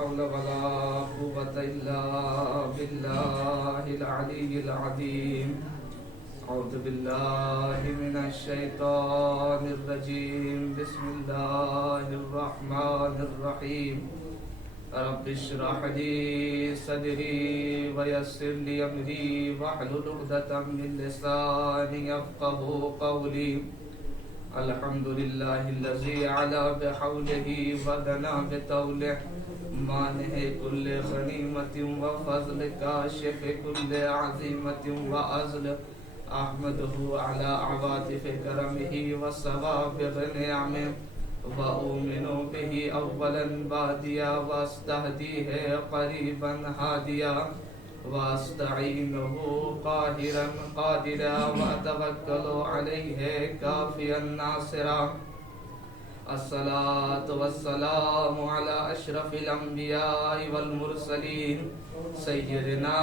حول ولا قوة إلا بالله العلي العظيم. أعوذ بالله من الشيطان الرجيم. بسم الله الرحمن الرحيم. رب اشرح لي صدري ويسر لي أمري واحلل عقدة من لساني يفقهوا قولي. الحمد لله الذي علا بحوله ودنا بطوله. مانع كل غنيمة وفضل كاشف كل عزيمة وأزل. أحمده على عواطف كرمه وسوابغ نعمه. وأؤمن به أولا باديا واستهديه قريبا هاديا. واستعينه قاهرا قادرا وأتوكل عليه كافيا ناصرا. الصلاة والسلام على أشرف الأنبياء والمرسلين سيدنا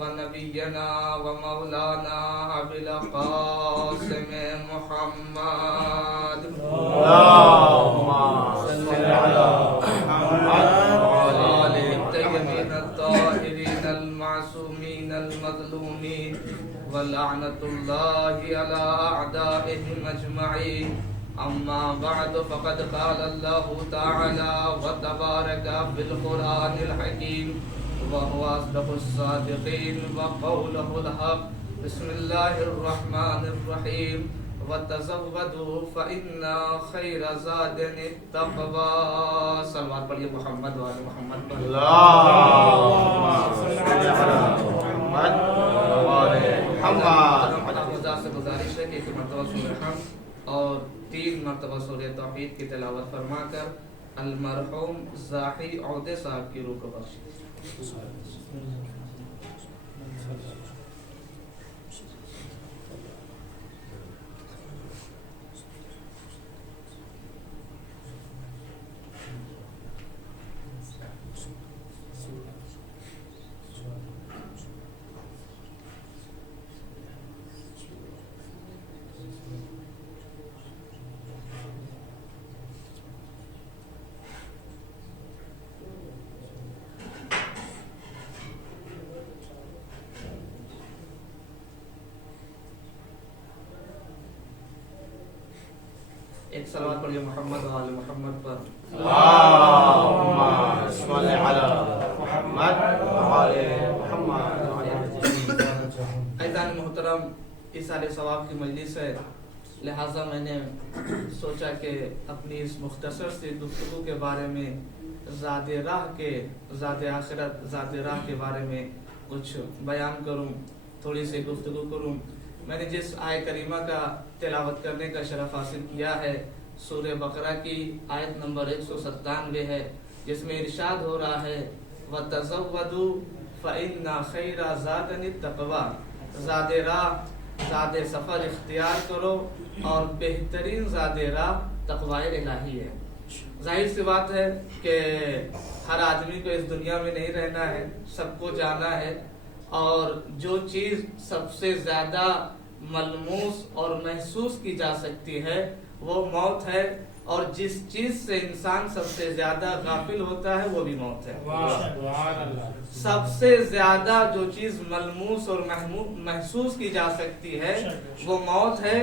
ونبينا ومولانا أبي القاسم محمد. اللهم صل على محمد وعلى آل الطيبين الطاهرين المعصومين المظلومين. ولعنة الله على أعدائهم أجمعين. أما بعد فقد قال الله تعالى وتبارك في القرآن الحكيم وهو أصدق الصادقين وقوله الحق. بسم الله الرحمن الرحيم. وتزودوا فإن خير زاد التقوى. صلوات پڑھیے محمد وعلى محمد. اللهم صل على محمد وعلى محمد. خدا سے گزارش ہے کہ ایک مرتبہ سورہ حمد اور 3 مرتبہ سورہ توحید کی تلاوت فرما کر المرحوم زاہی عودے صاحب کی روح کو بخشیں. ایک صلوات پڑھیے محمد وعلی محمد پر. اللهم صل على محمد وعلى محمد. عزیزان محترم، اس سال ثواب کی مجلس ہے، لہٰذا میں نے سوچا کہ اپنی اس مختصر سی گفتگو کے بارے میں ذات راہ کے، ذات آخرت، ذات راہ کے بارے میں کچھ بیان کروں، تھوڑی سی گفتگو کروں. میں نے جس آیت کریمہ کا تلاوت کرنے کا شرف حاصل کیا ہے سورہ بقرہ کی آیت نمبر 197 ہے، جس میں ارشاد ہو رہا ہے وَتَزَوَّدُوا فَإِنَّ خَيْرَ زَادِ التَّقْوَىٰ. زاد راہ، زاد سفر اختیار کرو اور بہترین زاد راہ تقوی الہی ہے. ظاہر سی بات ہے کہ ہر آدمی کو اس دنیا میں نہیں رہنا ہے، سب کو جانا ہے، اور جو چیز سب سے زیادہ ملموس اور محسوس کی جا سکتی ہے وہ موت ہے، اور جس چیز سے انسان سب سے زیادہ غافل ہوتا ہے وہ بھی موت ہے. سب سے زیادہ جو چیز ملموس اور محسوس کی جا سکتی ہے وہ موت ہے،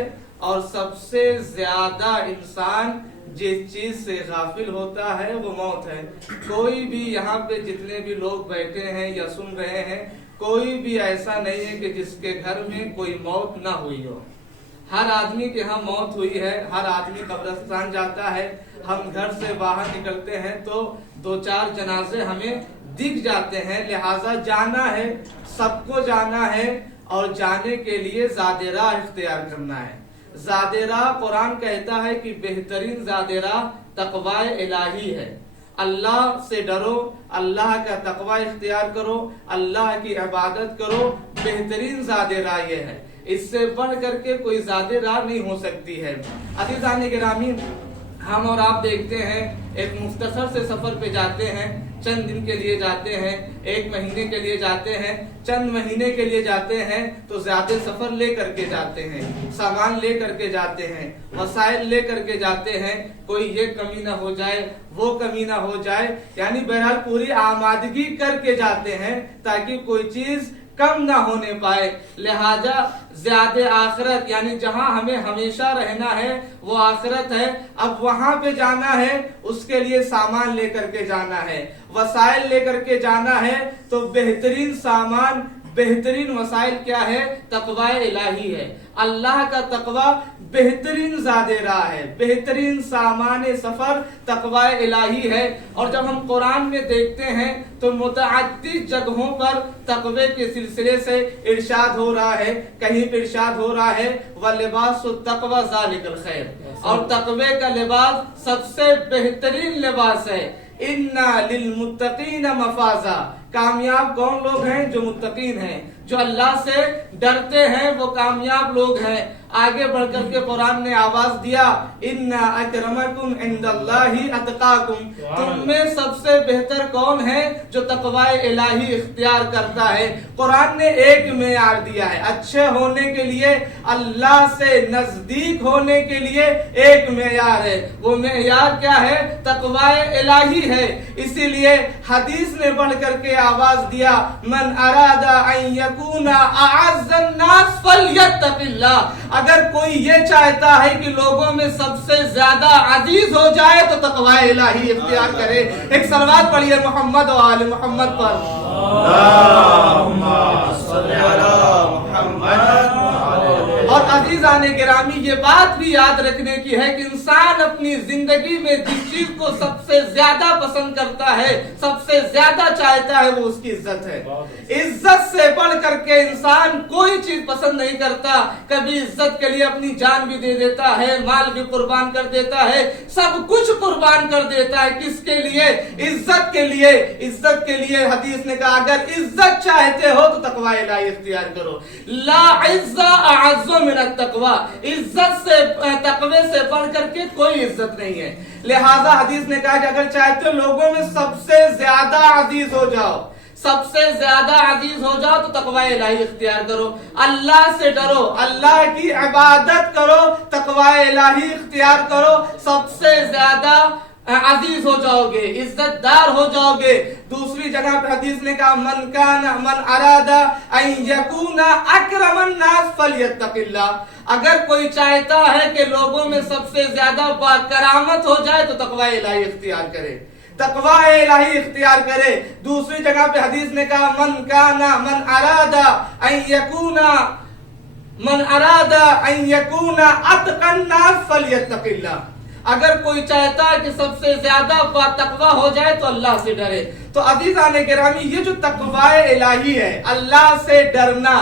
اور سب سے زیادہ انسان جس چیز سے غافل ہوتا ہے وہ موت ہے. کوئی بھی یہاں پہ جتنے بھی لوگ بیٹھے ہیں یا سن رہے ہیں، کوئی بھی ایسا نہیں ہے کہ جس کے گھر میں کوئی موت نہ ہوئی ہو. ہر آدمی کے ہاں موت ہوئی ہے، ہر آدمی قبرستان جاتا ہے. ہم گھر سے باہر نکلتے ہیں تو 2-4 جنازے ہمیں دکھ جاتے ہیں. لہٰذا جانا ہے، سب کو جانا ہے، اور جانے کے لیے زاد راہ اختیار کرنا ہے. زاد راہ قرآن کہتا ہے کہ بہترین زاد راہ تقوی الہی ہے. اللہ سے ڈرو، اللہ کا تقوی اختیار کرو، اللہ کی عبادت کرو. بہترین زاد راہ یہ ہے، اس سے بڑھ کر کے کوئی زاد راہ نہیں ہو سکتی ہے. عزیزان گرامی، ہم اور آپ دیکھتے ہیں ایک مختصر سے سفر پہ جاتے ہیں، چند دن کے لیے جاتے ہیں، ایک مہینے کے لیے جاتے ہیں، چند مہینے کے لیے جاتے ہیں تو زیادہ سفر لے کر کے جاتے ہیں، سامان لے کر کے جاتے ہیں، وسائل لے کر کے جاتے ہیں، کوئی یہ کمی نہ ہو جائے وہ کمی نہ ہو جائے، یعنی بہرحال پوری آمادگی کر کے جاتے ہیں تاکہ کوئی چیز کم نہ ہونے پائے۔ لہذا زیادہ آخرت یعنی جہاں ہمیں ہمیشہ رہنا ہے وہ آخرت ہے، اب وہاں پہ جانا ہے، اس کے لیے سامان لے کر کے جانا ہے، وسائل لے کر کے جانا ہے، تو بہترین سامان بہترین وسائل کیا ہے؟ تقوی الہی ہے۔ اللہ کا تقوی بہترین زاد راہ ہے، بہترین سامان سفر تقوی الہی ہے۔ اور جب ہم قرآن میں دیکھتے ہیں تو متعدد جگہوں پر تقوی کے سلسلے سے ارشاد ہو رہا ہے، کہیں پہ ارشاد ہو رہا ہے وَلِبَاسُ التَّقْوَى ذَلِكَ الْخَيْرُ، اور تقوی کا لباس سب سے بہترین لباس ہے۔ اِنَّا لِلْمُتَّقِينَ مَفَازًا، کامیاب کون لوگ ہیں؟ جو متقین ہیں، جو اللہ سے ڈرتے ہیں، وہ کامیاب لوگ ہیں۔ آگے بڑھ کر کے قرآن نے آواز دیا اِنَّا أَكْرَمَكُمْ عِنْدَ اللَّهِ أَتْقَاكُمْ، تم میں سب سے بہتر کون ہے؟ جو تقوی الہی اختیار کرتا ہے۔ قرآن نے ایک معیار دیا ہے، اچھے ہونے کے لیے، اللہ سے نزدیک ہونے کے لیے ایک معیار ہے، وہ معیار کیا ہے؟ تقوی الہی ہے۔ اسی لیے حدیث نے بڑھ کر کے آواز دیا من اراد ان یکون اعز الناس فلیتق اللہ، اگر کوئی یہ چاہتا ہے کہ لوگوں میں سب سے زیادہ عزیز ہو جائے تو تقوی الہی اختیار کرے۔ ایک صلوات پڑھیے محمد و آل محمد پر۔ اللہم صل علی محمد۔ اور عزیزان گرامی یہ بات بھی یاد رکھنے کی ہے کہ انسان اپنی زندگی میں جس چیز کو سب سے زیادہ پسند کرتا ہے، سب سے زیادہ چاہتا ہے، وہ اس کی عزت ہے۔ عزت سے بڑھ کر کے انسان کوئی چیز پسند نہیں کرتا، کبھی عزت کے لیے اپنی جان بھی دے دیتا ہے، مال بھی قربان کر دیتا ہے، سب کچھ قربان کر دیتا ہے، کس کے لیے؟ عزت کے لیے۔ عزت کے لیے حدیث نے کہا اگر عزت چاہتے ہو تو تقوی الہی اختیار کرو۔ لا عز اعز من التقوی، عزت سے تقوی سے بڑھ کر کے کوئی عزت نہیں ہے۔ لہذا حدیث نے کہا کہ اگر چاہتے ہو لوگوں میں سب سے زیادہ عزیز ہو جاؤ، سب سے زیادہ عزیز ہو جاؤ تو تقوی الہی اختیار کرو، اللہ سے ڈرو، اللہ کی عبادت کرو، تقوی الہی اختیار کرو، سب سے زیادہ عزیز ہو جاؤ گے، عزت دار ہو جاؤ گے۔ دوسری جگہ پہ حدیث نے کہا من اراد ان یکون اکرم الناس فلیتق اللہ، اگر کوئی چاہتا ہے کہ لوگوں میں سب سے زیادہ با کرامت ہو جائے تو تقوی الہی اختیار کرے، تقوی الہی اختیار کرے۔ دوسری جگہ پہ حدیث نے کہا من اراد ان یکون اتقى الناس فلیتق اللہ، اگر کوئی چاہتا ہے کہ سب سے زیادہ با تقوی ہو جائے تو اللہ سے ڈرے۔ تو عزیزان گرامی یہ جو تقوی الہی ہے، اللہ سے ڈرنا،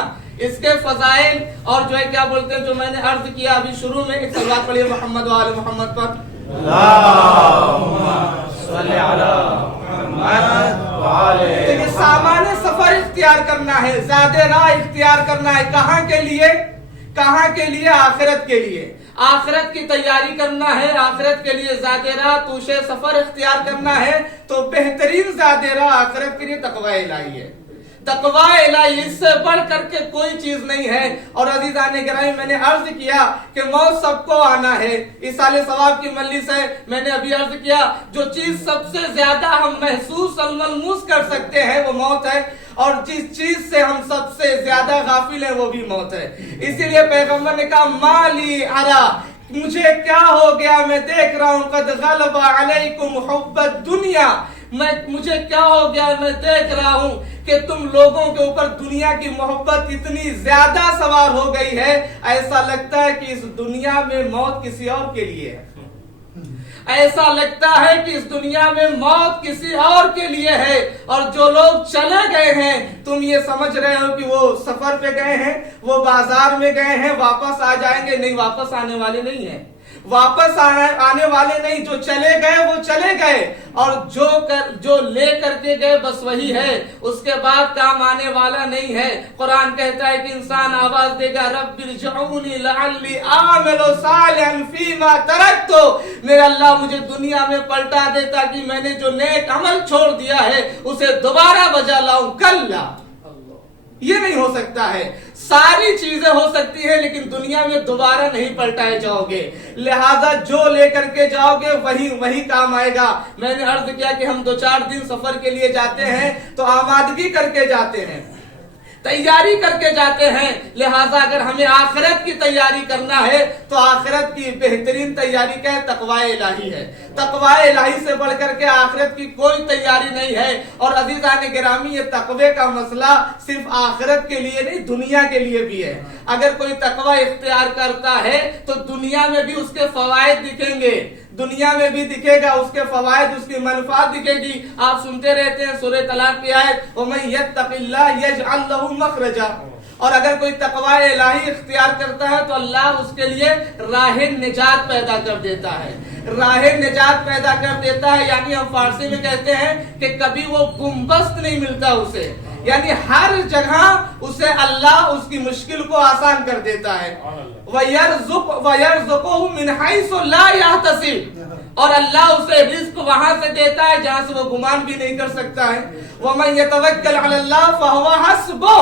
اس کے فضائل اور جو ہے کیا بولتے ہیں، جو میں نے عرض کیا ابھی شروع میں، ایک صلوات پڑھیے محمد و آل محمد پر۔ اللہم صل علی محمد و آل محمد۔ یہ سامان سفر اختیار کرنا ہے، زیادہ راہ اختیار کرنا ہے، کہاں کے لیے؟ کہاں کے لیے؟ آخرت کے لیے۔ آخرت کی تیاری کرنا ہے، آخرت کے لیے زیادہ راہ توشے سفر اختیار کرنا ہے، تو بہترین زیادہ راہ آخرت کے لیے تقوی الہی ہے۔ تقوی الہی، اس سے بڑھ کر کے کوئی چیز نہیں ہے۔ اور عزیزان گرامی میں نے عرض کیا کہ موت سب کو آنا ہے، ایصال ثواب کی مجلس ہے، میں نے ابھی عرض کیا جو چیز سب سے زیادہ ہم محسوس اور ملموس کر سکتے ہیں وہ موت ہے، اور جس چیز سے ہم سب سے زیادہ غافل ہیں وہ بھی موت ہے۔ اسی لیے پیغمبر نے کہا مالی ارا، مجھے کیا ہو گیا، میں دیکھ رہا ہوں قد غلب علیکم حب الدنیا، مجھے کیا ہو گیا، میں دیکھ رہا ہوں کہ تم لوگوں کے اوپر دنیا کی محبت اتنی زیادہ سوار ہو گئی ہے، ایسا لگتا ہے کہ اس دنیا میں موت کسی اور کے لیے ہے، ایسا لگتا ہے کہ اس دنیا میں موت کسی اور کے لیے ہے، اور جو لوگ چلے گئے ہیں تم یہ سمجھ رہے ہو کہ وہ سفر پہ گئے ہیں، وہ بازار میں گئے ہیں، واپس آ جائیں گے، نہیں، واپس آنے والے نہیں ہیں۔ واپس آنے والے نہیں، جو چلے گئے وہ چلے گئے، اور جو لے کر کے گئے بس وہی ہے، اس کے بعد کام آنے والا نہیں ہے۔ قرآن کہتا ہے کہ انسان آواز دے گا رب ارجعونی لعلی اعمل صالحا فیما ترکت، میرے اللہ مجھے دنیا میں پلٹا دے تاکہ میں نے جو نیک عمل چھوڑ دیا ہے اسے دوبارہ بجا لاؤں۔ کلا، یہ نہیں ہو سکتا ہے۔ ساری چیزیں ہو سکتی ہیں لیکن دنیا میں دوبارہ نہیں پلٹائے جاؤ گے، لہذا جو لے کر کے جاؤ گے وہی کام آئے گا۔ میں نے عرض کیا کہ ہم 2-4 دن سفر کے لیے جاتے ہیں تو آمادگی کر کے جاتے ہیں، تیاری کر کے جاتے ہیں، لہٰذا اگر ہمیں آخرت کی تیاری کرنا ہے تو آخرت کی بہترین تیاری کیا ہے؟ تقوی الہی ہے۔ تقوی الہی سے بڑھ کر کے آخرت کی کوئی تیاری نہیں ہے۔ اور عزیزان گرامی، یہ تقوی کا مسئلہ صرف آخرت کے لیے نہیں، دنیا کے لیے بھی ہے۔ اگر کوئی تقوی اختیار کرتا ہے تو دنیا میں بھی اس کے فوائد دکھیں گے، دنیا میں بھی دکھے گا اس کے فوائد، اس کی منفعت دکھے گی۔ آپ سنتے رہتے ہیں سورہ طلاق کی آیت وَمَن يَتَّقِ اللَّهَ يَجْعَل لَّهُ مَخْرَجًا، اور اگر کوئی تقوی الہی اختیار کرتا ہے تو اللہ اس کے لیے راہ نجات پیدا کر دیتا ہے، راہ نجات پیدا کر دیتا ہے۔ یعنی ہم فارسی میں کہتے ہیں کہ کبھی وہ بمبست نہیں ملتا اسے، یعنی ہر جگہ اسے اللہ اس کی مشکل کو آسان کر دیتا ہے۔ وَيَرْزُقُهُ مِنْ حَيْثُ لَا يَحْتَسِبُ، اور اللہ اسے رزق وہاں سے دیتا ہے جہاں سے وہ گمان بھی نہیں کر سکتا ہے۔ وَمَن يَتَوَكَّلْ عَلَى اللَّهِ فَهُوَ حَسْبُهُ،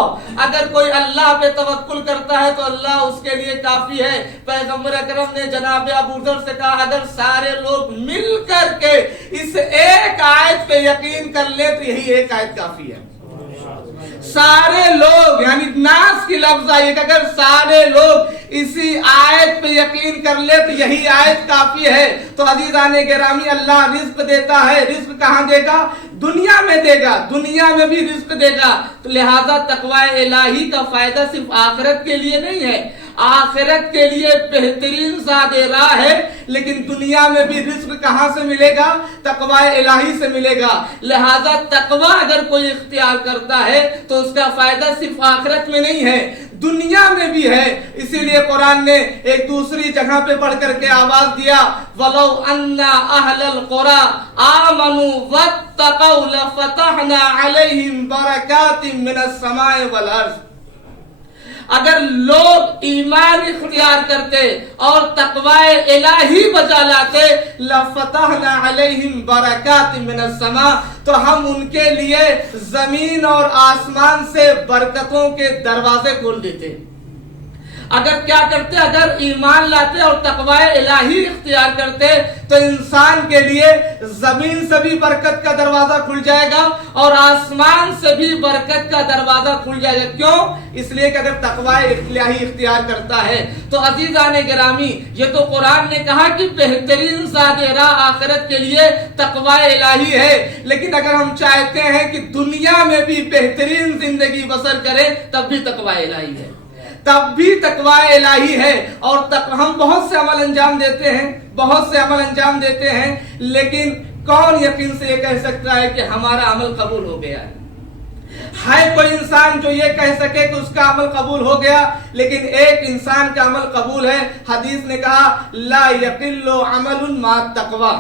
اگر کوئی اللہ پہ توکل کرتا ہے تو اللہ اس کے لیے کافی ہے۔ پیغمبر اکرم نے جناب ابو ذر سے کہا اگر سارے لوگ مل کر کے اس ایک آیت پہ یقین کر لے تو یہی ایک آیت کافی ہے۔ سارے لوگ، یعنی ناس کی لفظ آئیے کہ اگر سارے لوگ اسی آیت پہ یقین کر لے تو یہی آیت کافی ہے۔ تو عزیزان گرامی، اللہ رزق دیتا ہے، رزق کہاں دے گا؟ دنیا میں دے گا، دنیا میں بھی رزق دے گا۔ تو لہذا تقوی الہی کا فائدہ صرف آخرت کے لیے نہیں ہے، آخرت کے لیے بہترین زاد راہ ہے، لیکن دنیا میں بھی رزق کہاں سے ملے گا؟ تقوی الہی سے ملے گا۔ لہذا تقوی اگر کوئی اختیار کرتا ہے تو اس کا فائدہ صرف آخرت میں نہیں ہے، دنیا میں بھی ہے۔ اسی لیے قرآن نے ایک دوسری جگہ پہ پڑھ کر کے آواز دیا وَلَوْ أَنَّ أَهْلَ الْقُرَىٰ آمَنُوا وَاتَّقَوْا لَفَتَحْنَا عَلَيْهِمْ بَرَكَاتٍ مِّنَ السَّمَاءِ وَالْأَرْضِ، اگر لوگ ایمان اختیار کرتے اور تقوی الہی بجا لاتے لَفَتَحْنَا عَلَيْهِمْ بَرَكَاتٍ مِّنَ السَّمَاءِ، تو ہم ان کے لیے زمین اور آسمان سے برکتوں کے دروازے کھول دیتے۔ اگر کیا کرتے؟ اگر ایمان لاتے اور تقوی الہی اختیار کرتے تو انسان کے لیے زمین سے بھی برکت کا دروازہ کھل جائے گا اور آسمان سے بھی برکت کا دروازہ کھل جائے گا۔ کیوں؟ اس لیے کہ اگر تقوی الہی اختیار کرتا ہے تو عزیزان گرامی، یہ تو قرآن نے کہا کہ بہترین زاد راہ آخرت کے لیے تقوی الہی ہے، لیکن اگر ہم چاہتے ہیں کہ دنیا میں بھی بہترین زندگی بسر کریں تب بھی تقوی الہی ہے، تب بھی تقوی الہی ہے۔ اور ہم بہت سے عمل انجام دیتے ہیں، بہت سے عمل انجام دیتے ہیں، لیکن کون یقین سے یہ کہہ سکتا ہے کہ ہمارا عمل قبول ہو گیا ہے کوئی انسان جو یہ کہہ سکے کہ اس کا عمل قبول ہو گیا؟ لیکن ایک انسان کا عمل قبول ہے۔ حدیث نے کہا لا یقل عمل مع التقوی،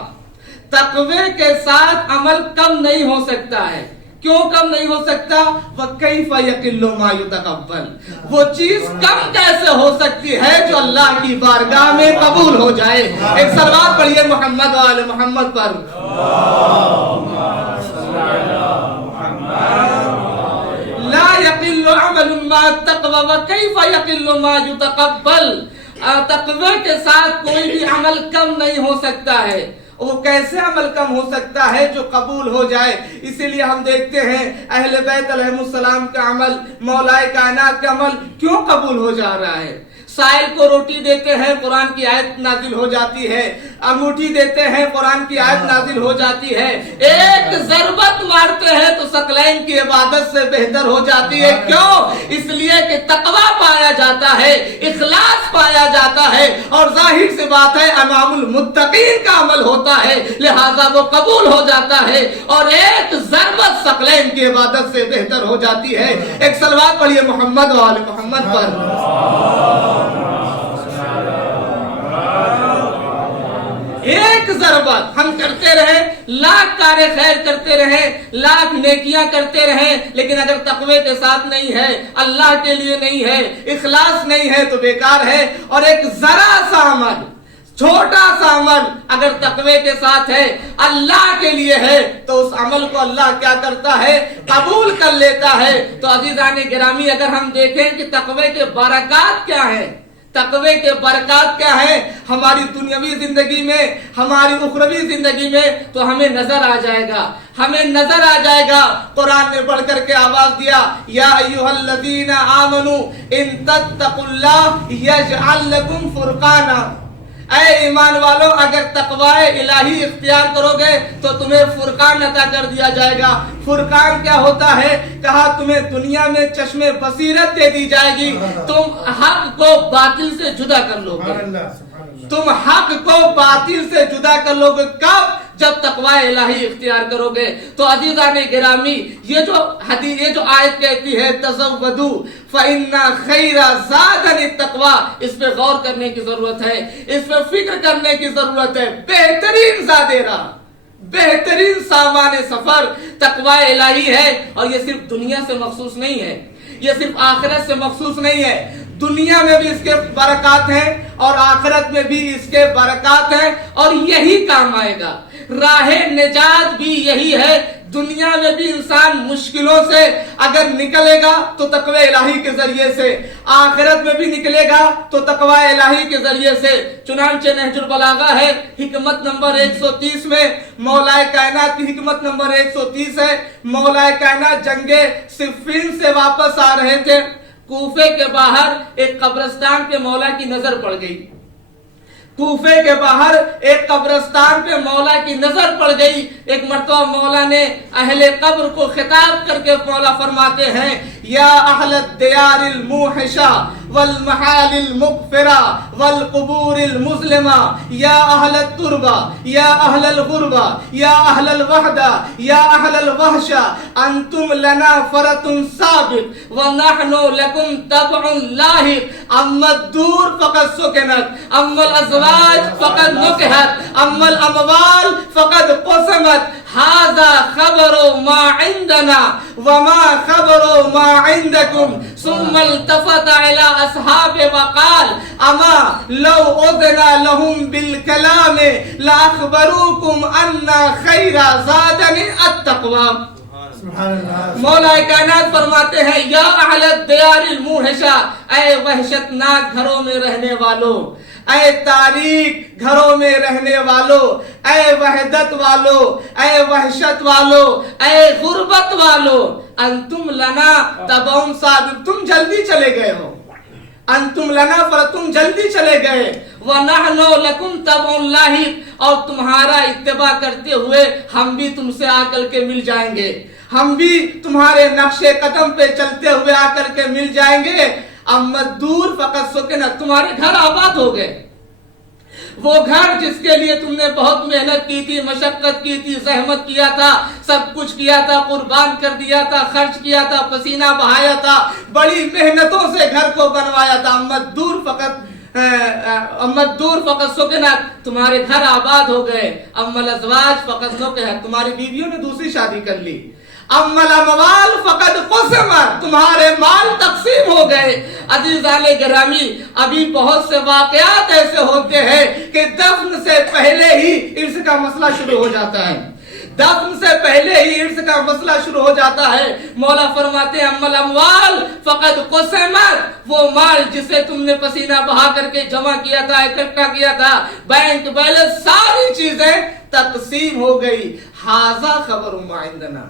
تقوی کے ساتھ عمل کم نہیں ہو سکتا ہے۔ کیوں کم نہیں ہو سکتا؟ وَكَيْفَ يَقِلُّ مَا يُتَقَبَّلُ، وہ چیز کم کیسے ہو سکتی ہے جو اللہ کی بارگاہ میں قبول ہو جائے۔ ایک صلوات پڑھیے محمد و آل محمد پر۔ لا يقل عمل مع التقوى وكيف يقل ما يتقبل، تقوی کے ساتھ کوئی بھی عمل کم نہیں ہو سکتا ہے۔ وہ کیسے عمل کم ہو سکتا ہے جو قبول ہو جائے؟ اسی لیے ہم دیکھتے ہیں اہل بیت علیہ السلام کا عمل، مولائے کائنات کا عمل کیوں قبول ہو جا رہا ہے؟ سائل کو روٹی دیتے ہیں قرآن کی آیت نازل ہو جاتی ہے، انگوٹھی دیتے ہیں قرآن کی آیت نازل ہو جاتی ہے، ایک ضربت مارتے ہیں تو ثقلین کی عبادت سے بہتر ہو جاتی ہے۔ کیوں؟ اس لیے کہ تقوی پایا جاتا ہے، اخلاص پایا جاتا ہے، اور ظاہر سی بات ہے امام المتقین کا عمل ہوتا ہے، لہذا وہ قبول ہو جاتا ہے، اور ایک ضربت ثقلین کی عبادت سے بہتر ہو جاتی ہے۔ ایک صلوات پڑھیے محمد و آل محمد پر۔ ایک ضربت ہم کرتے رہے، لاکھ کار خیر کرتے رہے، لاکھ نیکیاں کرتے رہے، لیکن اگر تقوی کے ساتھ نہیں ہے، اللہ کے لیے نہیں ہے، اخلاص نہیں ہے تو بیکار ہے۔ اور ایک ذرا سا عمل، چھوٹا سا عمل اگر تقوی کے ساتھ ہے، اللہ کے لیے ہے، تو اس عمل کو اللہ کیا کرتا ہے؟ قبول کر لیتا ہے۔ تو عزیزان گرامی، اگر ہم دیکھیں کہ تقوی کے برکات کیا ہیں، تقوی کے برکات کیا ہیں ہماری دنیاوی زندگی میں، ہماری اخروی زندگی میں، تو ہمیں نظر آ جائے گا، ہمیں نظر آ جائے گا۔ قرآن نے بڑھ کر کے آواز دیا، یا ایھا الذین آمنوا ان تتقوا اللہ یجعل لکم فرقانا۔ اے ایمان والو، اگر تقوی الہی اختیار کرو گے تو تمہیں فرقان عطا کر دیا جائے گا۔ فرقان کیا ہوتا ہے؟ کہا تمہیں دنیا میں چشم بصیرت دے دی جائے گی، تم حق کو باطل سے جدا کر لو گے، تم حق کو باطل سے جدا کر لو گے۔ کب؟ جب تقوی الہی اختیار کرو گے۔ تو عزیزان گرامی، یہ جو آیت کہتی ہے تزودوا فإن خیر زاد التقوی، اس پہ غور کرنے کی ضرورت ہے، اس پہ فکر کرنے کی ضرورت ہے۔ بہترین زاد راہ، بہترین سامان سفر تقوی الہی ہے، اور یہ صرف دنیا سے مخصوص نہیں ہے، یہ صرف آخرت سے مخصوص نہیں ہے۔ دنیا میں بھی اس کے برکات ہیں اور آخرت میں بھی اس کے برکات ہیں، اور یہی کام آئے گا۔ راہ نجات بھی یہی ہے۔ دنیا میں بھی انسان مشکلوں سے اگر نکلے گا تو تقوی الہی کے ذریعے سے، آخرت میں بھی نکلے گا تو تقوی الہی کے ذریعے سے۔ چنانچہ نہج البلاغہ ہے، حکمت نمبر 130 میں مولا کائنات کی حکمت نمبر 130 ہے۔ مولا کائنات جنگ صفین سے واپس آ رہے تھے، کوفے کے باہر ایک قبرستان پہ مولا کی نظر پڑ گئی، کوفے کے باہر ایک قبرستان پہ مولا کی نظر پڑ گئی۔ ایک مرتبہ مولا نے اہل قبر کو خطاب کر کے مولا فرماتے ہیں، یا اہل الدیار الموحشہ والمحال المغفرہ والقبور المظلمہ، یا اہل التربہ، یا اہل الغربہ، یا اہل الوحدہ، یا اہل الوحشہ، انتم لنا فرط سابق ونحن لکم تبع لاحق، اما الدور فقد سکنت، اما الازواج فقد نکحت، اما الاموال فقد قسمت، هذا خبر ما عندنا وما خبر ما عندكم، ثم التفت الى اصحاب وقال اما لو اذن لهم بالكلام لاخبروكم ان خير زادني التقوى۔ مولا کائنات فرماتے ہیں، یا اہل الدیار الموحشہ، اے وحشت ناک گھروں میں رہنے والوں، اے تاریک گھروں میں رہنے والو، اے وحدت والو، اے وحشت والو، اے غربت والو، انتم لنا تبعون صادق، تم جلدی چلے گئے ہو، انتم لنا پر تم جلدی چلے گئے، وَنَحْنُ لَكُمْ تَبْعٌ لَاحِقٌ، اور تمہارا اتباع کرتے ہوئے ہم بھی تم سے آ کر کے مل جائیں گے، ہم بھی تمہارے نقش قدم پہ چلتے ہوئے آ کر کے مل جائیں گے۔ اما دور فقط سکنت، تمہارے گھر آباد ہو گئے، وہ گھر جس کے لیے تم نے بہت محنت کی تھی، مشقت کی تھی، زحمت کیا تھا، سب کچھ کیا تھا، قربان کر دیا تھا، خرچ کیا تھا، پسینہ بہایا تھا، بڑی محنتوں سے گھر کو بنوایا تھا۔ اما دور فقط سکنت، تمہارے گھر آباد ہو گئے۔ اما الازواج فقط نکحت، تمہاری بیویوں نے دوسری شادی کر لی۔ اما الاموال فقد قسمت، تمہارے مال تقسیم ہو گئے۔ عزیزان گرامی، ابھی بہت سے واقعات ایسے ہوتے ہیں کہ دفن سے پہلے ہی ارث کا مسئلہ شروع ہو جاتا ہے، دفن سے پہلے ہی ارث کا مسئلہ شروع ہو جاتا ہے۔ مولا فرماتے ہیں، اما الاموال فقد قسمت، وہ مال جسے تم نے پسینہ بہا کر کے جمع کیا تھا، اکٹھا کیا تھا، بینک بیلنس، ساری چیزیں تقسیم ہو گئی۔ ھذا خبر ما عندنا،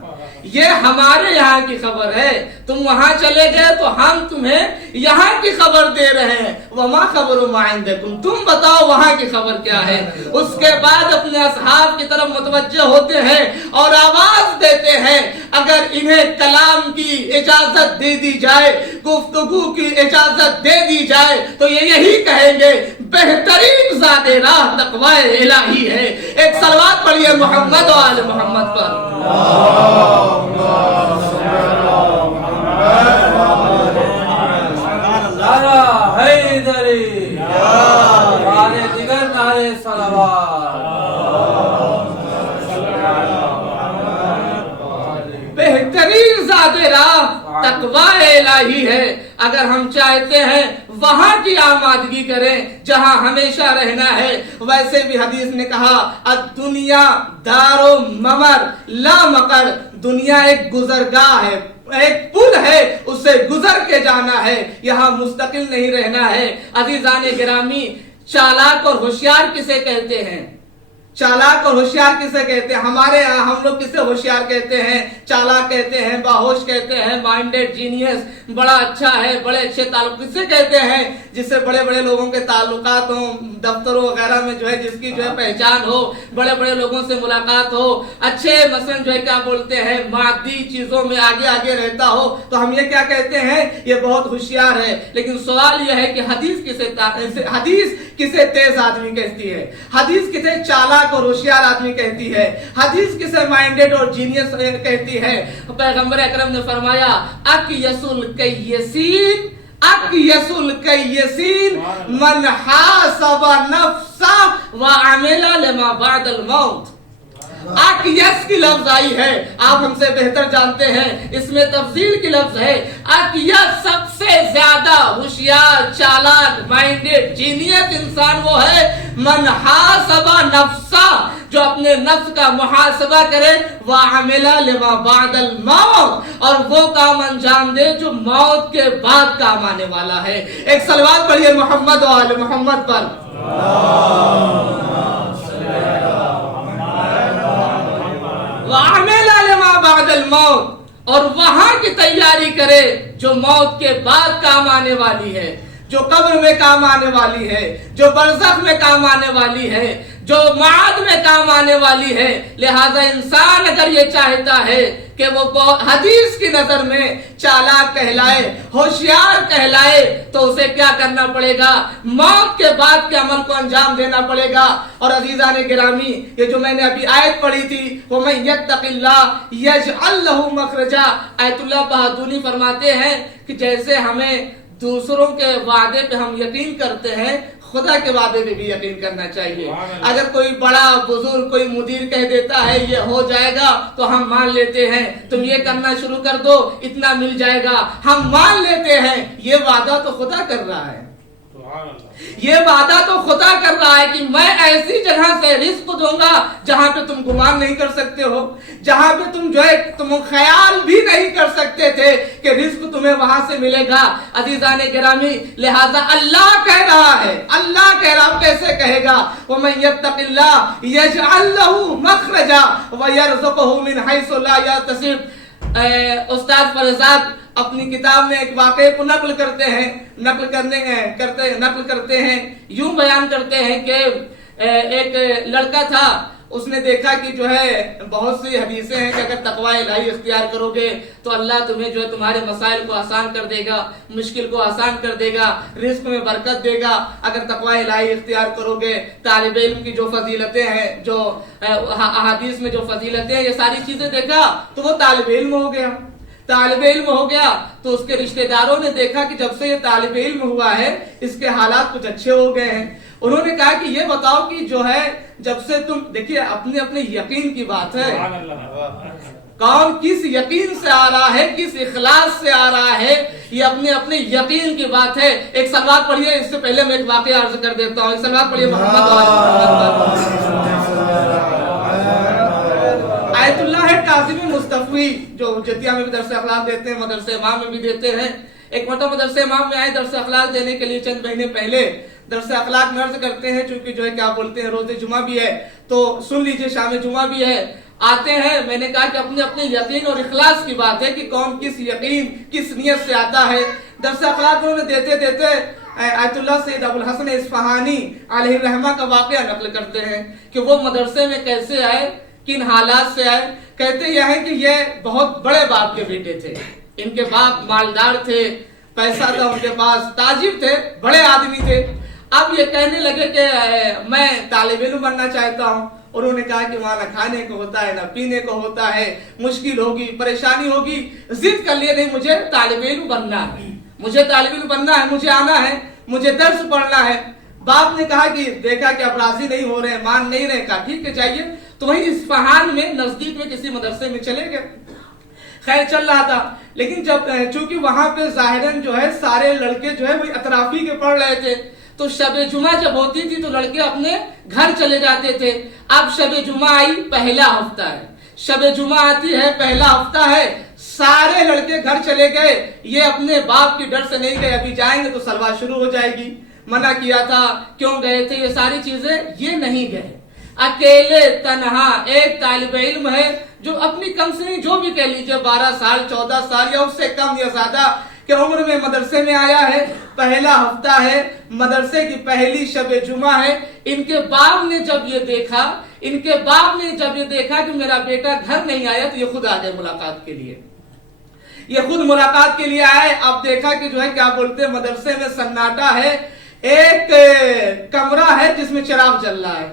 یہ ہمارے یہاں کی خبر ہے، تم وہاں چلے گئے تو ہم تمہیں یہاں کی خبر دے رہے ہیں۔ وما خبر ما عندکم، تم بتاؤ وہاں کی خبر کیا ہے۔ اس کے بعد اپنے اصحاب کی طرف متوجہ ہوتے ہیں اور آواز دیتے ہیں، اگر انہیں کلام کی اجازت دے دی جائے، گفتگو کی اجازت دے دی جائے تو یہ یہی کہیں گے، بہترین ذات راہ تقوی الہی ہے۔ ایک صلوات پڑھیے محمد و آل محمد پر۔ نعرہ حیدری، نعرہ دیگر، نعرہ صلوات۔ تقوی الہی ہے. اگر ہم چاہتے ہیں وہاں کی آمادگی کریں جہاں ہمیشہ رہنا ہے. ویسے بھی حدیث نے کہا الدنیا دار ممر لا مقر. دنیا ایک گزرگاہ ہے, ایک پل ہے, اس سے گزر کے جانا ہے, یہاں مستقل نہیں رہنا ہے. عزیزان گرامی, چالاک اور ہوشیار کسے کہتے ہیں؟ چالاک اور ہوشیار کسے کہتے ہیں؟ ہمارے یہاں ہم لوگ کسے ہوشیار کہتے ہیں؟ چالاک کہتے ہیں, باہوش کہتے ہیں, مائنڈیڈ جینیس, بڑا اچھا ہے, بڑے اچھے تعلق. کسے کہتے ہیں؟ جس سے بڑے بڑے لوگوں کے تعلقات ہوں, دفتروں وغیرہ میں جو ہے جس کی جو ہے پہچان ہو, بڑے بڑے لوگوں سے ملاقات ہو, اچھے مثلاً جو ہے کیا بولتے ہیں مادی چیزوں میں آگے آگے رہتا ہو, تو ہم یہ کیا کہتے ہیں؟ یہ بہت ہوشیار ہے. لیکن سوال یہ ہے کہ حدیث کسے تیز آدمی کہتی ہے؟ حدیث کسے چالاک اور ہوشیار آدمی کہتی ہے؟ حدیث کسے مائنڈیڈ اور جینیس کہتی ہے؟ پیغمبر اکرم نے فرمایا اکیس الکیسین, اکیس الکیسین من حاسب نفسہ وعمل لما بعد الموت. اکیس کی لفظ آئی ہے, آپ ہم سے بہتر جانتے ہیں, اس میں تفضیل کی لفظ ہے. اکیس سب سے زیادہ ہوشیار, چالاک, مائنڈیڈ, جینیت انسان وہ ہے من حاسب نفسہ, جو اپنے نفس کا محاسبہ کرے, وعمل لما بعد الموت, اور وہ کام انجام دے جو موت کے بعد کام آنے والا ہے. ایک صلوات پڑھیے محمد و آل محمد پر. وعمل لما بعد الموت, اور وہاں کی تیاری کرے جو موت کے بعد کام آنے والی ہے, جو قبر میں کام آنے والی ہے, جو برزخ میں کام آنے والی ہے, جو معاد میں کام آنے والی ہے. لہذا انسان اگر یہ چاہتا ہے کہ وہ حدیث کی نظر میں چالاک کہلائے, ہوشیار کہلائے, تو اسے کیا کرنا پڑے گا؟ موت کے بعد کے عمل کو انجام دینا پڑے گا. اور عزیزان گرامی, یہ جو میں نے ابھی آیت پڑھی تھی, وَمَن يَتَّقِ اللَّهَ يَجْعَلْ لَهُ مَخْرَجًا, آیت اللہ بہادونی فرماتے ہیں کہ جیسے ہمیں دوسروں کے وعدے پہ ہم یقین کرتے ہیں, خدا کے وعدے پہ بھی یقین کرنا چاہیے. اگر کوئی بڑا بزرگ, کوئی مدیر کہہ دیتا ہے یہ ہو جائے گا, تو ہم مان لیتے ہیں. تم یہ کرنا شروع کر دو, اتنا مل جائے گا, ہم مان لیتے ہیں. یہ وعدہ تو خدا کر رہا ہے, یہ وعدہ تو خدا کر رہا ہے کہ میں ایسی جگہ سے رزق دوں گا جہاں پہ تم گمان نہیں کر سکتے ہو, جہاں پہ تم جو ہے تم خیال بھی نہیں کر سکتے تھے کہ رزق تمہیں وہاں سے ملے گا. عزیزان گرامی, لہذا اللہ کہہ رہا ہے, اللہ کہہ رہا, کیسے کہے گا؟ وَمَن يَتَّقِ اللَّهَ يَجْعَلْ لَهُ مَخْرَجًا وَيَرْزُقْهُ مِنْ حَيْثُ لَا يَحْتَسِبُ. استاد فرزاد اپنی کتاب میں ایک واقعے کو نقل کرتے ہیں, یوں بیان کرتے ہیں کہ ایک لڑکا تھا, اس نے دیکھا کہ جو ہے بہت سی حدیثیں ہیں کہ اگر تقوی الہی اختیار کرو گے تو اللہ تمہیں جو ہے تمہارے مسائل کو آسان کر دے گا, مشکل کو آسان کر دے گا, رزق میں برکت دے گا. اگر تقوی الہی اختیار کرو گے, طالب علم کی جو فضیلتیں ہیں, جو احادیث میں جو فضیلتیں ہیں, یہ ساری چیزیں دیکھا تو وہ طالب علم ہو گیا. طالب علم ہو گیا تو اس کے رشتہ داروں نے دیکھا کہ جب سے یہ طالب علم ہوا ہے اس کے حالات کچھ اچھے ہو گئے ہیں. انہوں نے کہا کہ یہ بتاؤ کہ جو ہے جب سے تم, دیکھیے اپنے یقین کی بات ہے, کون کس یقین سے آ رہا ہے, کس اخلاص سے آ رہا ہے, یہ اپنے یقین کی بات ہے. ایک سلوات پڑھیے, اس سے پہلے میں ایک واقعہ عرض کر دیتا ہوں. ایک سلوات پڑھیے محمد آیت اللہ ہے کاظمی مصطفی, جو جتیا میں بھی درس اخلاق دیتے ہیں, مدرسہ امام میں بھی دیتے ہیں. ایک مرتبہ مدرسہ امام میں آئے درس اخلاق دینے کے لیے, چند مہینے پہلے درس اخلاق میں عرض کرتے ہیں, چونکہ جو ہے کیا بولتے ہیں روز جمعہ بھی ہے تو سن لیجئے, شام جمعہ بھی ہے. آتے ہیں, میں نے کہا کہ اپنے یقین اور اخلاص کی بات ہے کہ کون کس یقین کس نیت سے آتا ہے. درس اخلاق انہوں نے دیتے آیت اللہ سید ابو الحسن اصفہانی علیہ الرحمہ کا واقعہ نقل کرتے ہیں کہ وہ مدرسے میں کیسے آئے, کن حالات سے آئے. کہتے یہ ہیں کہ یہ بہت بڑے باپ کے بیٹے تھے, ان کے باپ مالدار تھے, پیسہ تھا ان کے پاس, تاجر تھے, بڑے آدمی تھے. اب یہ کہنے لگے کہ میں طالب علم بننا چاہتا ہوں. انہوں نے کہا کہ وہاں نہ کھانے کو ہوتا ہے, نہ پینے کو ہوتا ہے, مشکل ہوگی, پریشانی ہوگی. ضد کر لیے, نہیں مجھے طالب علم بننا ہے, مجھے طالب علم بننا ہے, مجھے آنا ہے, مجھے درس پڑھنا ہے. باپ نے کہا کہ دیکھا کہ اب راضی نہیں ہو رہے, مان نہیں رہے, کہا ٹھیک ہے جائیے. تو وہیں اصفہان میں نزدیک میں کسی مدرسے میں چلے گئے. خیر چل رہا تھا, لیکن جب چونکہ وہاں پہ ظاہراً جو ہے سارے لڑکے جو ہے وہی اطرافی کے پڑھ رہے تھے، تو شب جمعہ جب ہوتی تھی تو لڑکے اپنے گھر چلے جاتے تھے. اب شب جمعہ آئی، پہلا ہفتہ ہے، شب جمعہ آتی ہے، پہلا ہفتہ ہے، سارے لڑکے گھر چلے گئے. یہ اپنے باپ کی ڈر سے نہیں گئے، ابھی جائیں گے تو سلوات شروع ہو جائے گی، منع کیا تھا، کیوں گئے تھے، یہ ساری چیزیں یہ نہیں گئے. اکیلے تنہا ایک طالب علم ہے جو اپنی کم سے جو بھی کہہ لیجیے 12 سال 14 سال یا اس سے کم یا زیادہ کہ عمر میں مدرسے میں آیا ہے، پہلا ہفتہ ہے، مدرسے کی پہلی شب جمعہ ہے. ان کے باپ نے جب یہ دیکھا کہ میرا بیٹا گھر نہیں آیا تو یہ خود آ گئے ملاقات کے لیے، یہ خود ملاقات کے لیے آئے. اب دیکھا کہ جو ہے کیا بولتے ہیں مدرسے میں سناٹا ہے، ایک کمرہ ہے جس میں چراغ جل رہا ہے.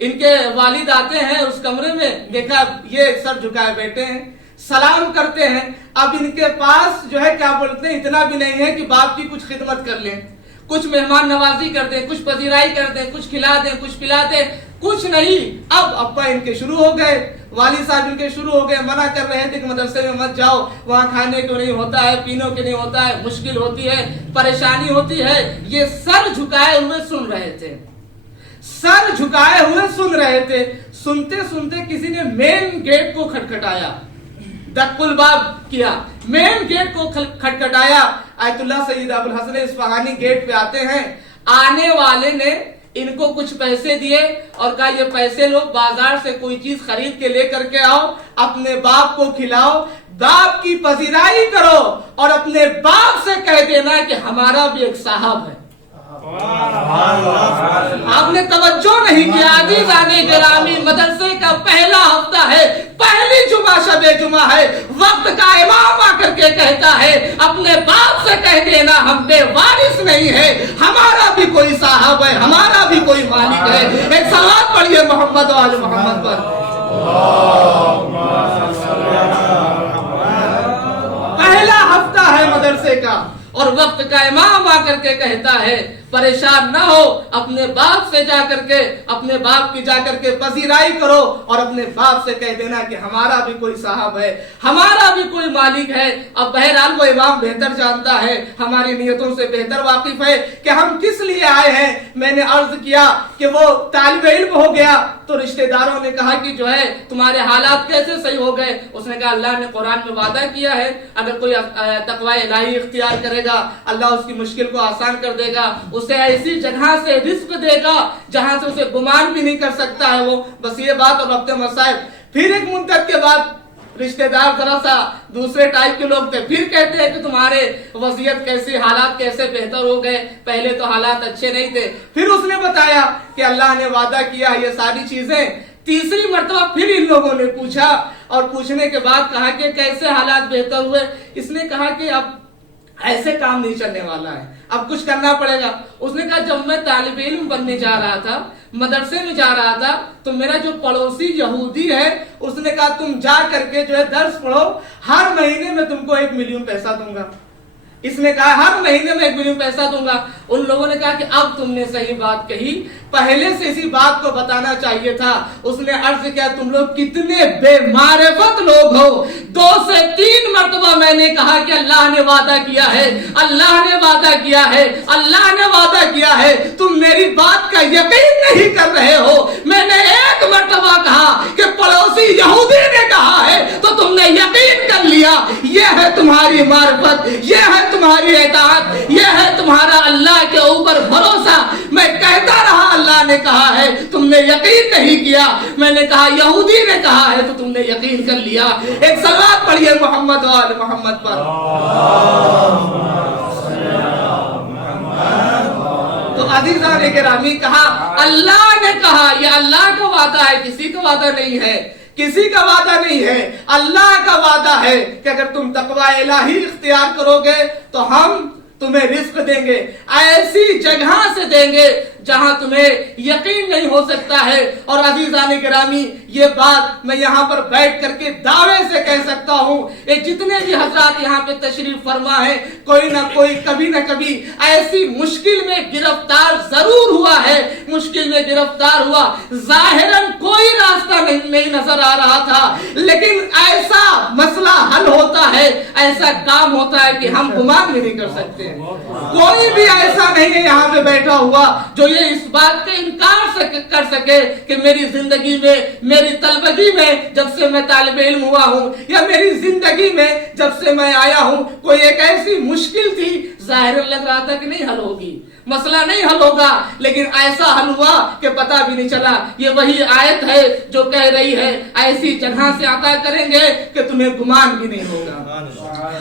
ان کے والد آتے ہیں اس کمرے میں، دیکھا یہ سر جھکائے بیٹھے ہیں، سلام کرتے ہیں. اب ان کے پاس جو ہے کیا بولتے ہیں اتنا بھی نہیں ہے کہ باپ کی کچھ خدمت کر لیں، کچھ مہمان نوازی کر دیں، کچھ پذیرائی کر دیں، کچھ کھلا دیں، کچھ پلا دیں، کچھ نہیں. اب ابا ان کے شروع ہو گئے، والد صاحب ان کے شروع ہو گئے، منع کر رہے تھے کہ مدرسے میں مت جاؤ، وہاں کھانے کو نہیں ہوتا ہے، پینے کو نہیں ہوتا ہے، مشکل ہوتی ہے، پریشانی ہوتی ہے. یہ سر جھکائے ہوئے سن رہے تھے، سر جھکائے ہوئے سن رہے تھے. سنتے سنتے کسی نے مین گیٹ کو کھٹکھٹایا، دق الباب کیا، مین گیٹ کو کھٹکھٹایا. آیت اللہ سید ابو الحسن اصفہانی گیٹ پہ آتے ہیں. آنے والے نے ان کو کچھ پیسے دیے اور کہا یہ پیسے لو، بازار سے کوئی چیز خرید کے لے کر کے آؤ، اپنے باپ کو کھلاؤ، باپ کی پذیرائی کرو اور اپنے باپ سے کہہ دینا کہ ہمارا بھی ایک صاحب ہے. آپ نے توجہ نہیں کیا. عزیزان گرامی، مدرسے کا پہلا ہفتہ ہے، پہلی جمعہ شب جمعہ ہے، وقت کا امام آ کر کے کہتا ہے اپنے باپ سے کہہ دینا ہم بے وارث نہیں ہے، ہمارا بھی کوئی صاحب ہے، ہمارا بھی کوئی مالک ہے. ایک صلوات پڑھیے محمد و آل محمد پر. پہلا ہفتہ ہے مدرسے کا اور وقت کا امام آ کر کے کہتا ہے پریشان نہ ہو، اپنے باپ سے جا کر کے، اپنے باپ کی جا کر کے پذیرائی کرو اور اپنے باپ سے کہہ دینا کہ ہمارا بھی کوئی صاحب ہے، ہمارا بھی کوئی مالک ہے. اب بہرحال وہ امام بہتر جانتا ہے، ہماری نیتوں سے بہتر واقف ہے کہ ہم کس لیے آئے ہیں. میں نے عرض کیا کہ وہ طالب علم ہو گیا تو رشتہ داروں نے کہا کہ جو ہے تمہارے حالات کیسے صحیح ہو گئے. اس نے کہا اللہ نے قرآن میں وعدہ کیا ہے اگر کوئی تقوی الہی اختیار کرے گا اللہ اس کی مشکل کو آسان کر دے گا، اسے ایسی جگہ سے رزق دے گا جہاں سے اسے گمان بھی نہیں کر سکتا ہے وہ. بس یہ بات اور ربط مسائل. پھر ایک مدت کے بعد رشتہ دار ذرا سا دوسرے ٹائپ کے لوگ تھے، پھر کہتے ہیں کہ تمہارے وضعیت کیسی، حالات کیسے بہتر ہو گئے، پہلے تو حالات اچھے نہیں تھے. پھر اس نے بتایا کہ اللہ نے وعدہ کیا یہ ساری چیزیں. تیسری مرتبہ پھر ان لوگوں نے پوچھا اور پوچھنے کے بعد کہا کہ کیسے حالات بہتر ہوئے. اس نے کہا کہ اب ایسے کام نہیں چلنے والا ہے، اب کچھ کرنا پڑے گا. اس نے کہا جب میں طالب علم بننے جا رہا تھا، مدرسے میں جا رہا تھا، تو میرا جو پڑوسی یہودی ہے اس نے کہا تم جا کر کے جو ہے درس پڑھو، ہر مہینے میں تم کو 1 ملین پیسہ دوں گا. اس نے کہا ہر مہینے میں 1 ملین پیسہ دوں گا. ان لوگوں نے کہا کہ اب تم نے صحیح بات کہی، پہلے سے اسی بات کو بتانا چاہیے تھا. اس نے عرض کیا تم لوگ کتنے بے معرفت لوگ ہو. 2 سے 3 مرتبہ میں نے کہا کہ اللہ نے وعدہ کیا ہے، اللہ نے وعدہ کیا ہے، اللہ نے وعدہ کیا ہے. تم میری بات کا یقین نہیں کر رہے ہو. میں نے 1 مرتبہ کہا کہ پڑوسی یہودی نے کہا ہے تو تم نے یقین کر لیا. یہ ہے تمہاری معرفت، یہ ہے تمہاری اطاعت، یہ ہے تمہارا اللہ کے اوپر بھروسہ. میں کہتا رہا اللہ نے کہا ہے، تم نے یقین نہیں کیا. میں نے کہا یہودی نے کہا ہے تو تم نے یقین کر لیا. ایک صلوات پڑھیے محمد و آل محمد پر. تو عزیزان گرامی کہا اللہ نے کہا، یہ اللہ کا وعدہ ہے، کسی کا وعدہ نہیں ہے، کسی کا وعدہ نہیں ہے، اللہ کا وعدہ ہے کہ اگر تم تقوی الہی اختیار کرو گے تو ہم تمہیں رزق دیں گے، ایسی جگہ سے دیں گے جہاں تمہیں یقین نہیں ہو سکتا ہے. اور عزیزان گرامی یہ بات میں یہاں پر بیٹھ کر کے دعوے سے کہہ سکتا ہوں، یہ جتنے بھی حضرات یہاں پہ تشریف فرما ہے کوئی نہ کوئی کبھی نہ کبھی ایسی مشکل میں گرفتار ضرور ہوا ہے، مشکل میں گرفتار ہوا. ظاہراً کوئی راستہ نہیں نظر آ رہا تھا، لیکن ایسا مسئلہ حل ہوتا ہے، ایسا کام ہوتا ہے کہ ہم گمان بھی نہیں کر سکتے. کوئی بھی ایسا نہیں ہے یہاں پہ بیٹھا ہوا جو یہ اس بات کا انکار کر سکے کہ میری زندگی میں، میری طلبگی میں، جب سے میں طالب علم ہوا ہوں، یا میری زندگی میں جب سے میں آیا ہوں، کوئی ایک ایسی مشکل تھی ظاہر لگ رہا تھا کہ نہیں حل ہوگی، مسئلہ نہیں حل ہوگا، لیکن ایسا حل ہوا کہ پتہ بھی نہیں چلا. یہ وہی آیت ہے جو کہہ رہی ہے ایسی جگہ سے عطا کریں گے کہ تمہیں گمان بھی نہیں ہوگا.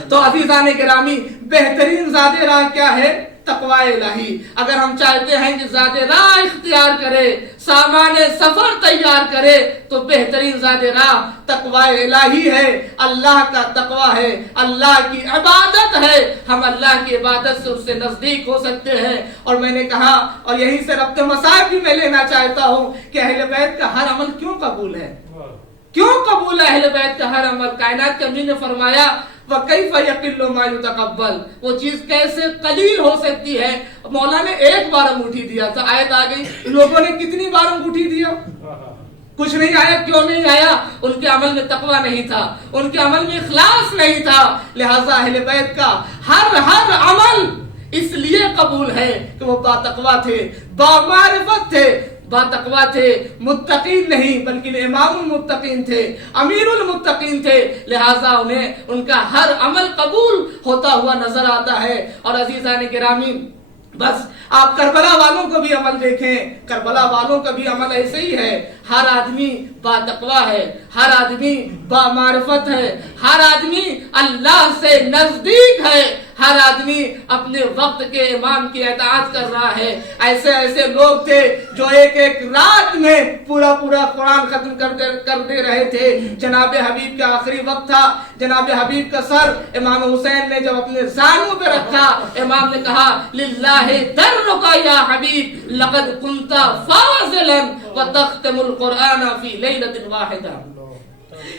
تو عزیزان گرامی بہترین زاد راہ کیا ہے؟ تقوی الہی. اگر ہم چاہتے ہیں کہ زاد راہ اختیار کرے، سامان سفر تیار کرے، تو بہترین زاد راہ تقوی الہی ہے، اللہ کا تقوی ہے، اللہ کی عبادت ہے. ہم اللہ کی عبادت سے اس سے نزدیک ہو سکتے ہیں. اور میں نے کہا، اور یہیں سے ربط مصائب بھی میں لینا چاہتا ہوں کہ اہل بیت کا ہر عمل کیوں قبول ہے؟ کیوں قبول ہے اہل بیت کا ہر عمل؟ کائنات کے امین نے فرمایا وَكَيْفَ يَقِلُّ مَا يُتَقَبَّلُ، وہ چیز کیسے قلیل ہو سکتی ہے؟ مولا نے ایک بار انگوٹھی دیا تھا، آیت آ گئی. لوگوں نے کتنی بار انگوٹھی دیا؟ کچھ نہیں آیا. کیوں نہیں آیا؟ ان کے عمل میں تقوی نہیں تھا، ان کے عمل میں اخلاص نہیں تھا. لہذا اہل بیت کا ہر عمل اس لیے قبول ہے کہ وہ با تقوی تھے، با معرفت تھے، با تقوی تھے، متقین نہیں بلکہ امام المتقین تھے، امیر المتقین تھے. لہذا انہیں ان کا ہر عمل قبول ہوتا ہوا نظر آتا ہے. اور عزیزان گرامی بس آپ کربلا والوں کو بھی عمل دیکھیں، کربلا والوں کا بھی عمل ایسے ہی ہے. ہر آدمی با تقوی ہے، ہر آدمی با معرفت ہے، ہر آدمی اللہ سے نزدیک ہے، ہر آدمی اپنے وقت کے امام کی اطاعت کر رہا ہے. ایسے لوگ تھے جو ایک رات میں پورا قرآن ختم کر دے رہے تھے. جناب حبیب کا آخری وقت تھا، جناب حبیب کا سر امام حسین نے جب اپنے زانوں پہ رکھا، امام نے کہا للہ درک یا حبیب لقد کنت فاضلا وتختم القرآن فی لیلۃ واحدہ.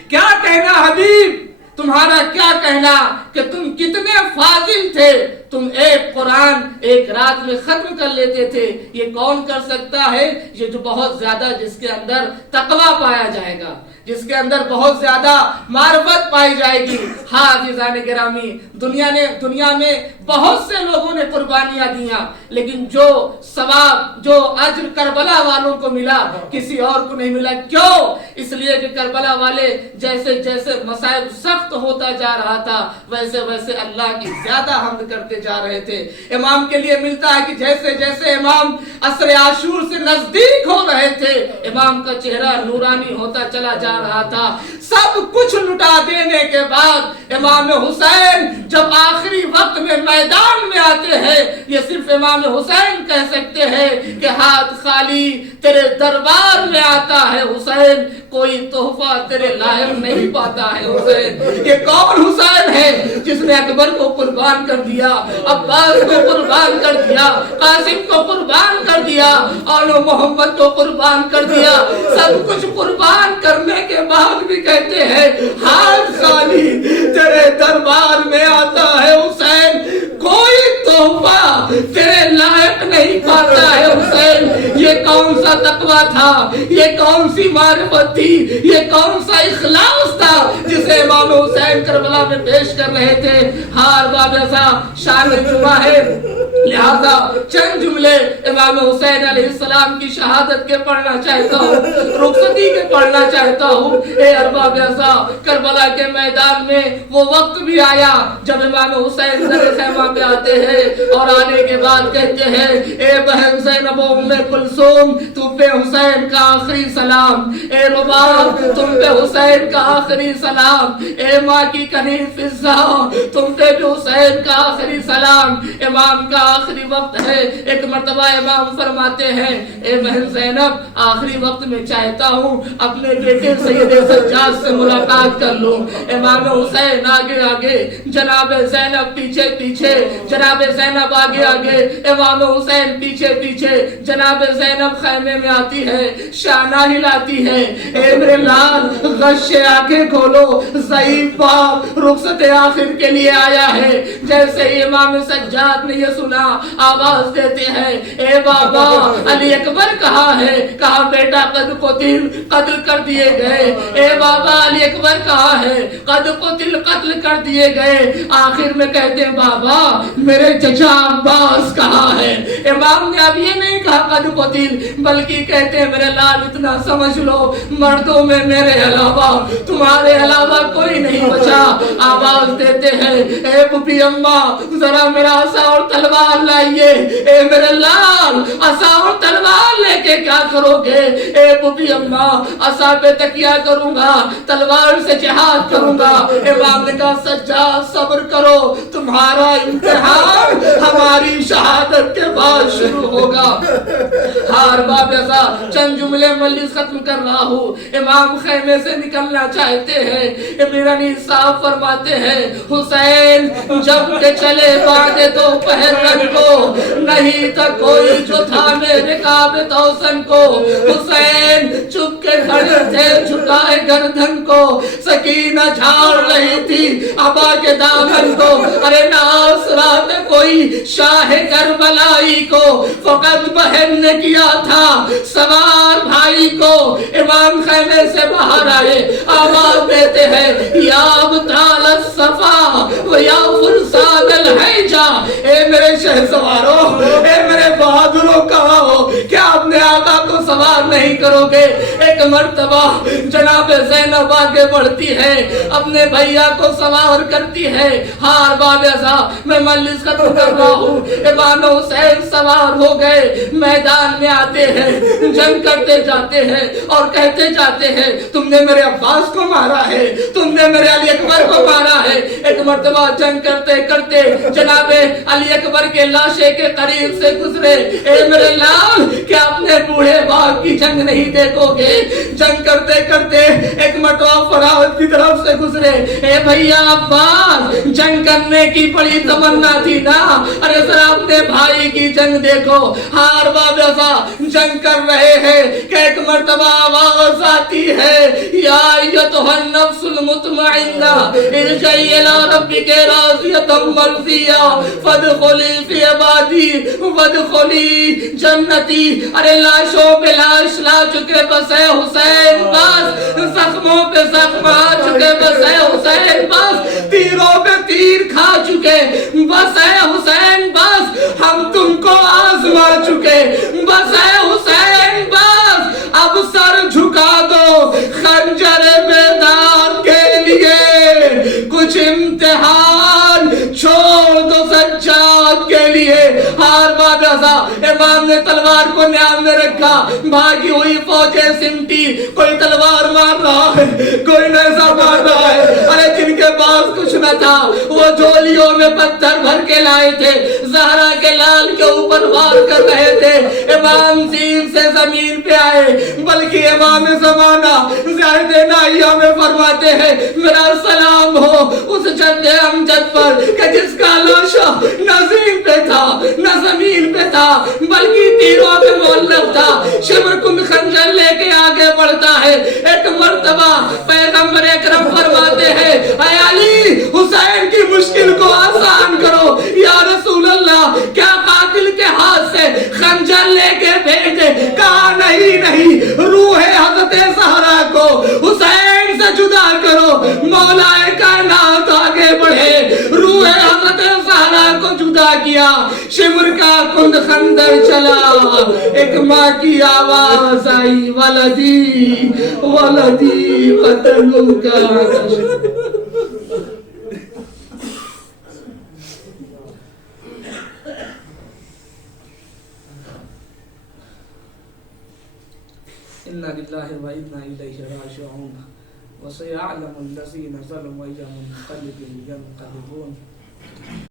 کیا کہنا حبیب، تمہارا کیا کہنا کہ تم کتنے فاضل تھے، تم ایک قرآن ایک رات میں ختم کر لیتے تھے. یہ کون کر سکتا ہے؟ یہ جو بہت زیادہ جس کے اندر تقوی پایا جائے گا، جس کے اندر بہت زیادہ معرفت پائی جائے گی. ہاں عزیزان گرامی، دنیا میں بہت سے لوگوں نے قربانیاں دیا، لیکن جو ثواب، جو اجر کربلا والوں کو ملا کسی اور کو نہیں ملا. کیوں؟ اس لیے کہ کربلا والے جیسے جیسے مصائب سخت ہوتا جا رہا تھا، ویسے ویسے اللہ کی زیادہ حمد کرتے جا رہے تھے. امام کے لیے ملتا ہے کہ جیسے جیسے امام عصر عاشور سے نزدیک ہو رہے تھے، امام کا چہرہ نورانی ہوتا چلا جا رہا تھا. سب کچھ لٹا دینے کے بعد امام حسین جب آخری وقت میں میدان میں آتے ہیں، یہ صرف امام حسین کہہ سکتے ہیں کہ ہاتھ خالی تیرے دربار میں آتا ہے حسین، کوئی تحفہ تیرے لائق نہیں پاتا ہے حسین. یہ کون حسین ہے جس نے اکبر کو قربان کر دیا، عباس کو قربان کر دیا، قاسم کو قربان کر دیا، اور محمد کو قربان کر دیا. سب کچھ قربان کرنے کے بعد بھی کہتے ہیں ہاتھ خالی تیرے دربار میں آتا ہے حسین، کوئی تحفہ تیرے لائق نہیں پاتا ہے حسین. یہ کون سا تقویٰ تھا، یہ کون سی معرفت تھی، یہ کون سا اخلاص تھا جسے امام حسین کربلا میں پیش کر رہے تھے. ہار باب ایسا شان جمعہ ہے، لہذا چند جملے امام حسین علیہ السلام کی شہادت کے پڑھنا چاہتا ہوں، رخصتی کے پڑھنا چاہتا ہوں. اے ارباب ایسا، کربلا کے میدان میں وہ وقت بھی آیا جب امام حسین در خیمہ پہ آتے ہیں اور آنے کے بعد کہتے ہیں اے بہن زینب و ام کلثوم، تم پہ حسین کا آخری سلام. اے رباب، تم پہ حسین کا آخری سلام. اے ماں کی کنیز فضہ، تم پہ بھی حسین کا آخری سلام. السلام امام کا آخری وقت ہے. ایک مرتبہ امام فرماتے ہیں اے بہن زینب آخری وقت میں چاہتا ہوں اپنے بیٹے سید سجاد سے ملاقات کر لوں. امام حسین آگے آگے, جناب زینب پیچھے پیچھے, جناب زینب آگے آگے, امام حسین پیچھے پیچھے. جناب زینب خیمے میں آتی ہے, شانہ ہلاتی ہے, اے میرے لال غش سے آنکھیں کھولو, ضعیف باپ رخصت آخر کے لیے آیا ہے. جیسے ہی امام سجاد نے یہ سنا آواز دیتے ہیں اے بابا علی اکبر کہاں ہے؟ کہا بیٹا قتل کر دیے گئے. اے بابا علی اکبر کہاں ہے؟ قتل کر دیے گئے. آخر میں کہتے ہیں بابا میرے چچا عباس کہاں ہے؟ امام نے اب یہ نہیں کہا قد قتل, بلکہ کہتے ہیں میرے لال اتنا سمجھ لو مردوں میں میرے علاوہ تمہارے علاوہ کوئی نہیں بچا. آواز دیتے ہیں اے پھوپھی اماں ذرا میرا عصا اور تلوار لائیے. اے میرے لال عصا اور تلوار لے کے کیا کرو گے؟ اے پھوپھی اماں عصا پہ تکیہ کروں گا, تلوار سے جہاد کروں گا. امام نے کہا سجاد صبر کرو, تمہارا امتحان ہماری شہادت کے بعد شروع ہوگا. ہار باب ایسا چند جملے مجلس ختم کر رہا ہوں. امام خیمے سے نکلنا چاہتے ہیں. امیرانی صاحب فرماتے ہیں حسین جب کہ چلے بعد دوپہر رنگ کو, نہیں تھا کوئی جو تھا میرے کعب توسن کو. حسین چپ کے کھڑے تھے جھکائے گردن کو, سکینہ جھاڑ رہی تھی ابا کے دامن کو. ارے ناس رات کوئی شاہ کربلائی کو, فقط بہن نے کیا تھا سوار بھائی کو. امام خیمے سے باہر آئے, آواز دیتے ہیں یا ابطال الصفا و یا فرسان الحیجہ. اے میرے شہ سواروں, اے میرے بہادروں کہاں ہو؟ کیا اپنے آقا کو سوار نہیں کرو گے؟ ایک مرتبہ جناب زینب آگے بڑھتی ہے, اپنے بھیا کو سوار کرتی ہے. ہار باب ایسا میں مجلس ختم کر رہا ہوں. امام حسین سوار ہو گئے, میدان میں آتے ہیں, جنگ کرتے جاتے ہیں اور کہتے جاتے ہیں تم نے میرے عباس کو مارا ہے, تم نے میرے علی اکبر کو مارا ہے. ایک مرتبہ جنگ کرتے کرتے جناب علی اکبر کے لاشے کے قریب سے گزرے. اے میرے لال کیا اپنے بوڑھے باپ کی جنگ نہیں دیکھو گے؟ جنگ کرتے کرتے ایک مرتبہ فراوت کی طرف سے گزرے. اے بھیا عباس جنگ کرنے کی بڑی تمنا تھی نا, ارے ذرا اپنے بھائی کی جنگ دیکھو. ہار باب ایسا جنگ کر رہے ہیں کہ ایک مرتبہ آواز آتی ہے یا ایتھا النفس المطمئنہ ارجعی الی ربک راضیۃ مرضیہ فادخلی فی عبادی وادخلی جنتی. ارے لاشوں پہ لاش لا چکے بس اے حسین بس, زخموں پہ زخم آ چکے بس اے حسین بس, تیروں پہ تیر کھا چکے بس اے حسین بس, ہم تم کو آزما چکے بس اے حسین بس, اب سر جھکا دو خنجر بیدار کے لیے, کچھ امتحان چھوڑ دو سجاد کے لیے. ہار باب ایسا امام نے تلوار کو نیام میں رکھا, بھاگی ہوئی فوجیں سمٹی, کوئی تلوار مار رہا ہے, کوئی نیزہ مار رہا ہے. ارے جن کے پاس کچھ نہ تھا وہ جولیوں میں پتھر بھر کے لائے تھے, زہرا کے لال کے اوپر وار کر رہے تھے. امام زین سے زمین پہ آئے, بلکہ امام زمانہ زاہد نائیہ میں فرماتے ہیں میرا سلام ہو اس جد امجد پر کہ جس کا لاشا نہ زین پہ تھا نہ زمین پہ تھا بلکہ تیروں پہ معلق تھا. شمر کن خنجر لے کے آگے بڑھتا ہے. ایک مرتبہ پیغمبر اکرم فرماتے ہیں اے علی حسین کی مشکل کو آسان کرو. یا رسول اللہ کیا قاتل کے ہاتھ سے خنجر لے کے بھیجے؟ کہا نہیں, روح حضرت زہرا کو حسین سے جدا کرو. مولا کائنات آگے بڑھے, روح حضرت زہرا کو جدا کیا. شمر کا کند خندر چلا, ایک ماں کی آواز آئی ولدی ولدی قتلوں کا. اِنَّا لِلَّهِ وَإِنَّا إِلَيْهِ رَاجِعُونَ وَسَيَعْلَمُ الَّذِينَ ظَلَمُوا أَيَّ مُنقَلِبٍ يَنقَلِبُونَ.